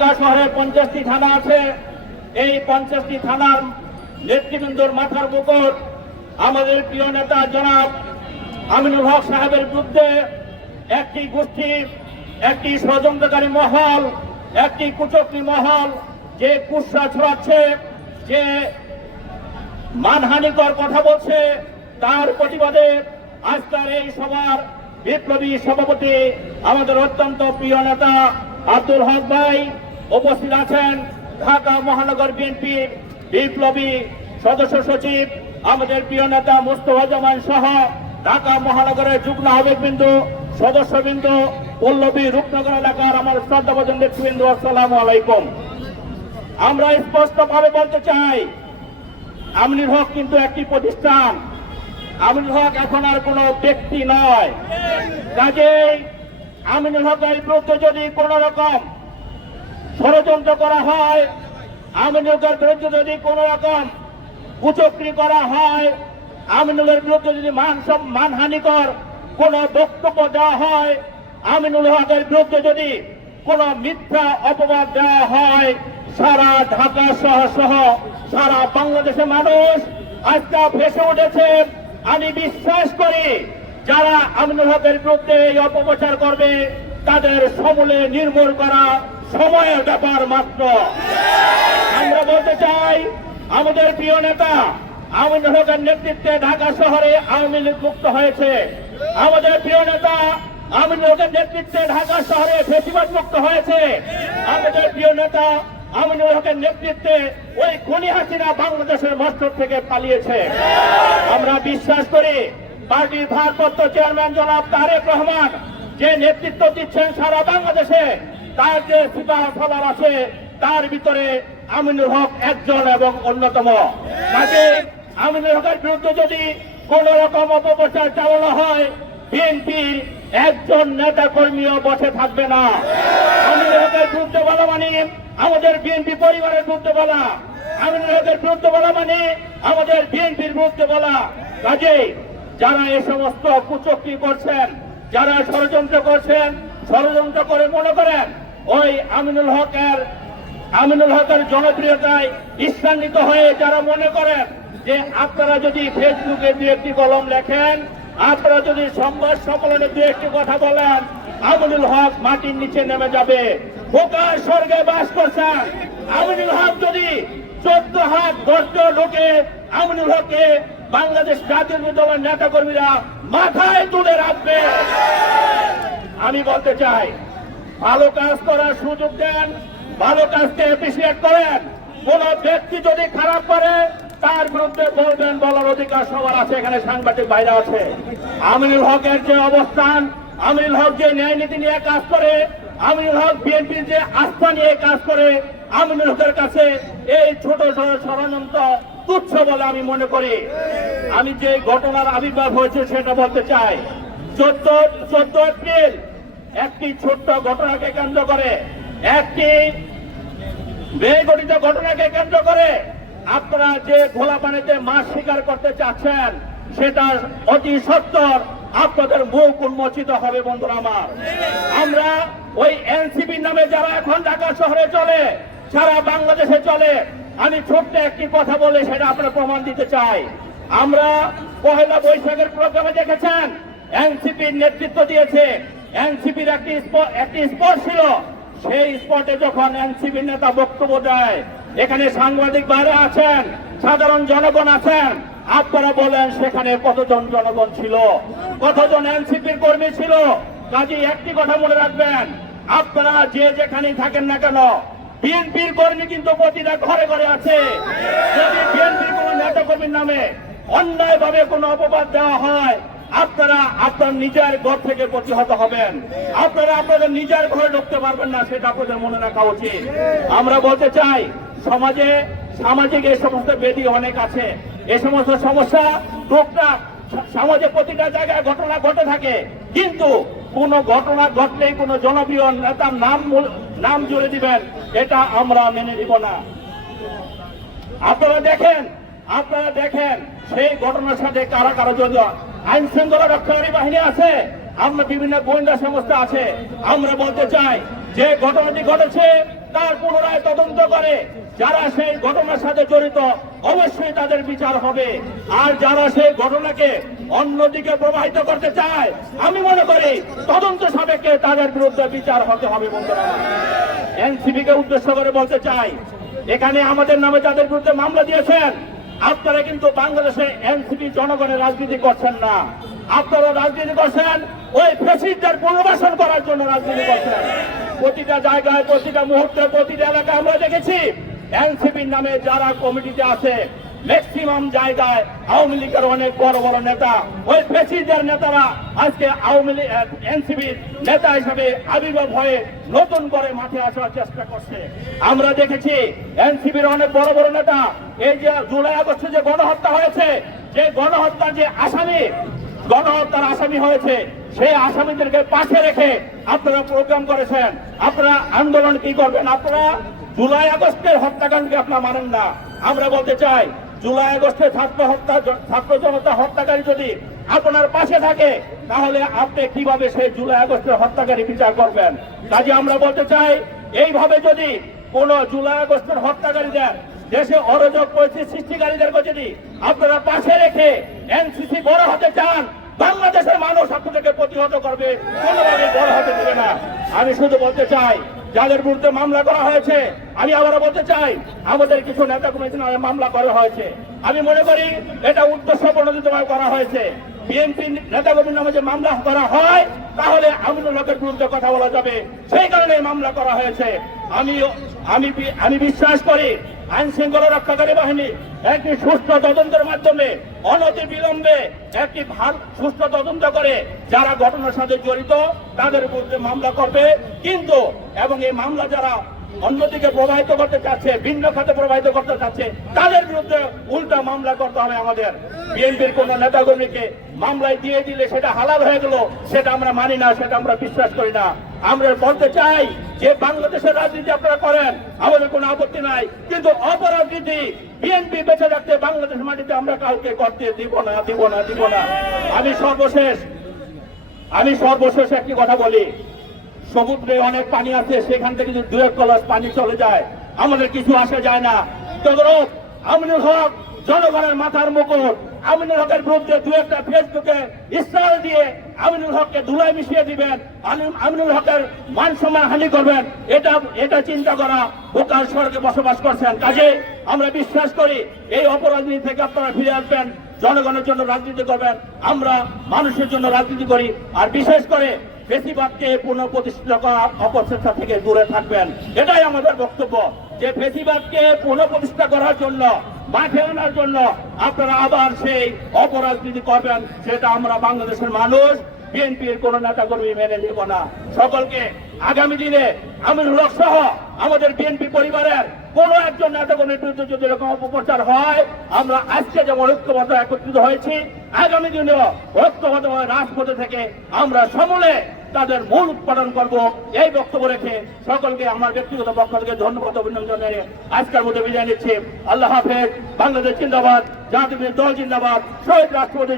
ঢাকা শহরে পঞ্চাশটি থানা আছে। এই পঞ্চাশটি থানার নেতৃবৃন্দর মাথার বুকর আমাদের প্রিয় নেতা জনাব আমিনুল হক সাহেবের বিরুদ্ধে একটি গোষ্ঠী, একটি ষড়যন্ত্রকারী মহল, একটি কুচক্রী মহল যে কুৎসা ছড়াচ্ছে, যে মানহানিকর কথা বলছে, তার প্রতিবাদে আজকের এই সভার বিপ্লবী সভাপতি আমাদের অত্যন্ত প্রিয় নেতা আব্দুল হক ভাই উপস্থিত আছেন ঢাকা মহানগর বিএনপির বিপ্লবী সদস্য সচিব আমাদের প্রিয় নেতা মুস্তফা জামান সহ ঢাকা মহানগরের যুগ্ম আবেগবিন্দু সদস্যবৃন্দ, পল্লবী রূপনগর এলাকার আমার শ্রদ্ধাভোজন নেতৃবৃন্দ, আসসালামু আলাইকুম। আমরা স্পষ্টভাবে বলতে চাই, আমিনুল হক কিন্তু একটি প্রতিষ্ঠান। আমিনুল হক এখন আর কোনো ব্যক্তি নয়। কাজেই আমিনুল হকের বিরুদ্ধে যদি কোন রকম ষড়যন্ত্র করা হয় আমিনুল হকের বিরুদ্ধে যদি কোন রকম কুচক্রি করা হয় আমিনুলের বিরুদ্ধে যদি মান মানহানিকর কোন বক্তব্য দেওয়া হয় আমিনুল হকের বিরুদ্ধে যদি কোন মিথ্যা অপবাদ দেওয়া হয়, সারা ঢাকা সহ সহ সারা বাংলাদেশের মানুষ আজকে ভেসে উঠেছে। আমি বিশ্বাস করি, যারা আমিনুল হকের বিরুদ্ধে এই অপপ্রচার করবে, তাদের সমূলে নির্মূল করা সময়ের ব্যাপার মাত্র। আমরা বলতে চাই, আমাদের প্রিয় নেতা আমিনুল হকের নেতৃত্বে ঢাকা শহরে আওয়ামী লীগ মুক্ত হয়েছে। আমাদের প্রিয় নেতা আমিনুল হকের নেতৃত্বে ঢাকা শহরে ফেসিবাদ মুক্ত হয়েছে। আমাদের প্রিয় নেতা আমিনুল হকের নেতৃত্বে ওই খুনি হাসিনা বাংলাদেশের মস্তক থেকে পালিয়েছে। আমরা বিশ্বাস করি, পার্টির ভারপ্রাপ্ত চেয়ারম্যান জনাব তারেক রহমান যে নেতৃত্ব দিচ্ছেন সারা বাংলাদেশে তার যে সিপাহ সবার আছে, তার ভিতরে আমিনুল হক একজন এবং অন্যতম। তাকে আমিনুল হকের বিরুদ্ধে যদি কোন রকম অপপ্রচার চালানো হয়, বিএনপির একজন নেতা কর্মীও বসে থাকবে না। আমিনুল হকের বিরুদ্ধে বলা মানে আমাদের বিএনপি পরিবারের বিরুদ্ধে বলা। আমিনুল হকের বিরুদ্ধে বলা মানে আমাদের বিএনপির বিরুদ্ধে বলা। কাজেই যারা এ সমস্ত কুচক্রি করছেন, যারা ষড়যন্ত্র করছেন, ষড়যন্ত্র করে মনে করেন ওই আমিনুল হকের আমিনুল হকের জনপ্রিয়তায় স্থানিত হয়ে যারা মনে করেন যে আপনারা যদি ফেসবুকে দু একটি কলম লেখেন, আপনারা যদি সংবাদ সম্মেলনে দু একটি কথা বলেন, আমিনুল হক মাটির নিচে নেমে যাবে। বোকার স্বর্গে বাস করছেন আমিনুল হক যদি চোদ্দ হাত দশ লোকে আমিনুল হককে বাংলাদেশ জাতীয় দলের নেতা কর্মীরা মাথায় তুলে রাখবে। আমি বলতে চাই ভালো কাজ করার সুযোগ দেন, ভালো কাজকে অ্যাপ্রিসিয়েট করেন। কোন ব্যক্তি যদি খারাপ করে, তার বিরুদ্ধে বলবেন, বলার অধিকার সবার আছে, এখানে সাংবাদিক বাইরে আছে। আমিনুল হকের যে অবস্থান, আমিনুল হক যে ন্যায় নীতি নিয়ে কাজ করে, আমিনুল হক বিএনপির যে আস্থা নিয়ে কাজ করে, আমিনুল হকের কাছে এই ছোট ছোট ষড়যন্ত্র তুচ্ছ বলে আমি মনে করি। আমি যে ঘটনার আবির্ভাব হয়েছে সেটা বলতে চাই। চোদ্দ চোদ্দ এপ্রিল একটি ছোট্ট ঘটনাকে কেন্দ্র করে, একটি বেগঠিত ঘটনাকে কেন্দ্র করে আপনারা যে ঘোলা পানিতে মাছ শিকার করতে চাচ্ছেন, সেটা অতি সত্তর আপনাদের মুখ উন্মোচিত হবে বন্ধুরা আমার। আমরা ওই এনসিপি নামে যারা এখন ঢাকা শহরে চলে, সারা বাংলাদেশে চলে, আমি ছোট্ট একটি কথা বলে সেটা আপনারা প্রমাণ দিতে চাই। আমরা পহেলা বৈশাখের প্রোগ্রামে দেখেছেন, এনসিপির নেতৃত্ব দিয়েছে এনসিপির একটি একটি স্পট ছিল। সেই স্পটে যখন এনসিপির নেতা বক্তব্য দেয়, এখানে সাংবাদিক বাইরে আছেন, সাধারণ জনগণ আছেন, আপনারা বলেন সেখানে কতজন জনগণ ছিল? কতজন এনসিপির কর্মী ছিল? কাজে, একটি কথা মনে রাখবেন, আপনারা যে যেখানে থাকেন না কেন, বিএনপির কর্মী কিন্তু প্রতিটা ঘরে ঘরে আছে। যদি বিএনপির কোন নেতা কর্মীর নামে অন্যায় ভাবে কোনো অপবাদ দেওয়া হয় আপনারা আপনার নিজের ঘর থেকে প্রতিহত হবেন। আপনারা আপনাদের নিজের ঘরে ঢুকতে পারবেন না, সেটা আপনাদের মনে রাখা উচিত। আমরা বলতে চাই, সমাজে সামাজিক এই সমস্ত বেদি অনেক আছে। এই সমস্ত সমস্যা টুকটাক সমাজে প্রতিটা জায়গায় ঘটনা ঘটে থাকে। কিন্তু কোন ঘটনা ঘটলেই কোন জনপ্রিয় নেতার নাম নাম জুড়ে দিবেন, এটা আমরা মেনে নিব না। আপনারা দেখেন আপনারা দেখেন সেই ঘটনার সাথে কারা কারা জড়িত। আইন শৃঙ্খলা রক্ষাকারী বাহিনী আছে, আমরা বিভিন্ন গোয়েন্দা সংস্থা আছে, আমরা বলতে চাই, যে ঘটনাটি ঘটেছে, তার পুনরায় তদন্ত করে, যারা সেই ঘটনার সাথে জড়িত, অবশ্যই তাদের বিচার হবে। আর যারা সেই ঘটনাকে অন্যদিকে প্রবাহিত করতে চায়, আমি মনে করি তদন্ত সাপেক্ষে তাদের বিরুদ্ধে বিচার হতে হবে বন্ধুরা। এনসিপি কে উদ্দেশ্য করে বলতে চাই, এখানে আমাদের নামে যাদের বিরুদ্ধে মামলা দিয়েছেন আপনারা কিন্তু বাংলাদেশে এনসিপি জনগণের রাজনীতি করছেন না। আপনারা রাজনীতি করছেন, ওই ফেসিডদের পুনর্বাসন করার জন্য রাজনীতি করছেন। প্রতিটা জায়গায়, প্রতিটা মুহূর্তে, প্রতিটা এলাকায় আমরা দেখেছি, এনসিপির নামে যারা কমিটিতে আছে ম্যাক্সিমাম জায়গায় আওয়ামী লীগের অনেক বড় বড় নেতা। ওই ফেসিদের নেতারা আজকে আওয়ামী লীগ এনসিপির নেতা হিসেবে আবির্ভাব হয়ে নতুন করে মাঠে আসার চেষ্টা করছে। আমরা দেখেছি এনসিপির অনেক বড় বড় নেতা, এই যে জুলাই, আগস্টে যে গণহত্যা হয়েছে, যে গণহত্যার যে আসামি, গণহত্যার আসামি হয়েছে, সেই আসামিদেরকে পাশে রেখে আপনারা প্রোগ্রাম করেছেন। আপনারা আন্দোলন কি করবেন? আপনারা জুলাই, আগস্টের হত্যাকাণ্ডকে আপনারা মানেন না। আমরা বলতে চাই জুলাই আগস্টে ছাত্র হত্যা, ছাত্র জনতা হত্যাকারী যদি আপনার পাশে থাকে, তাহলে আপনি কীভাবে সেই জুলাই আগস্টের হত্যাকারী বিচার করবেন? কাজে আমরা বলতে চাই, এইভাবে যদি কোন জুলাই আগস্টের হত্যাকারীদের দেশে অরোজক পরিস্থিতি সৃষ্টিকারীদেরকে যদি আপনারা পাশে রেখে এনসিসি বড় হতে চান, বাংলাদেশের মানুষ আপনাদেরকে প্রতিহত করবে কোনোভাবে বড় হতে দেবে না। আমি শুধু বলতে চাই যাদের বিরুদ্ধে মামলা করা হয়েছে, আমি আবারও বলতে চাই, আমাদের কিছু নেতা কমিটি নামে মামলা করা হয়েছে। আমি মনে করি এটা উদ্দেশ্য প্রণোদিতভাবে করা হয়েছে। বিএনপি নেতা কর্মীর নামে যে মামলা করা হয়, তাহলে আমিনুল হকের বিরুদ্ধে কথা বলা যাবে। সেই কারণে মামলা করা হয়েছে। আমি আমি আমি বিশ্বাস করি আইন শৃঙ্খলা রক্ষাকারী বাহিনী একটি সুষ্ঠু তদন্তের মাধ্যমে, অনতি বিলম্বে একটি সুষ্ঠু তদন্ত করে যারা ঘটনার সাথে জড়িত, তাদের বিরুদ্ধে মামলা করবে। কিন্তু, এবং এই মামলা যারা অন্যদিকে প্রবাহিত করতে চাচ্ছে, ভিন্ন খাতে প্রবাহিত করতে চাচ্ছে, তাদের বিরুদ্ধে উল্টা মামলা করতে হবে আমাদের। বিএনপির কোন নেতাকর্মীকে মামলায় দিয়ে দিলে সেটা হালাল হয়ে গেল, সেটা আমরা মানি না, সেটা আমরা বিশ্বাস করি না। আমরা বলতে চাই যে, বাংলাদেশের রাজনীতি আপনারা করেন, আমাদের কোনো আপত্তি নাই। কিন্তু অপরাজনীতি বিএনপি বেঁচে রাখতে বাংলাদেশ মাটিতে আমরা কাউকে করতে দিব না দিব না দিব না। আমি সর্বশেষ আমি সর্বশেষ একটি কথা বলি। সমুদ্রে অনেক পানি আছে, সেখান থেকে যদি দু এক কলস পানি চলে যায়, আমাদের কিছু আসে যায় না। তদরূপ আমিনুল হক জনগণের মাথার মুকুট, আমিনুল হকের বিরুদ্ধে দু একটা ফেসবুকে ইসরায়েল দিয়ে আমিনুল হককে ধুলায় মিশিয়ে দিবেন আমিনুল হকের মান সম্মান হানি করবেন, এটা এটা চিন্তা করা বোকার স্বর্গে বসবাস করছেন। কাজে আমরা বিশ্বাস করি এই অপরাজনীতি থেকে আপনারা ফিরে আসবেন, জনগণের জন্য রাজনীতি করবেন, আমরা মানুষের জন্য রাজনীতি করি। আর বিশেষ করে ফেসিবাদকে পুনঃপ্রতিষ্ঠিত করা অপচেষ্টা থেকে দূরে থাকবেন। এটাই আমাদের বক্তব্য, যে ফেসিবাদকে পুনঃপ্রতিষ্ঠা করার জন্য মাঠে আনার জন্য আপনারা আবার সেই অপরাজনীতি করবেন, সেটা আমরা বাংলাদেশের মানুষ, বিএনপির কোন নেতা কর্মী মেনে নেব না। সকলকে আগামী দিনে আমিনুল হক সহ আমাদের বিএনপি পরিবারের কোন একজন নেতা কর্মীর বিরুদ্ধে যদি এরকম অপপ্রচার হয়, আমরা আজকে যেমন ঐক্যবদ্ধ একত্রিত হয়েছি, আগামী দিনেও ঐক্যবদ্ধ রাজপথে থেকে আমরা সমূলে তাদের মূল উৎপাদন করব। এই বক্তব্য রেখে সকলকে, আমার ব্যক্তিগত পক্ষ থেকে ধন্যবাদ অভিনন্দন জানিয়ে আজকের মধ্যে বিদায় নিচ্ছি। আল্লাহ হাফেজ, বাংলাদেশ জিন্দাবাদ জাতীয় দল জিন্দাবাদ, শহীদ রাষ্ট্রপতি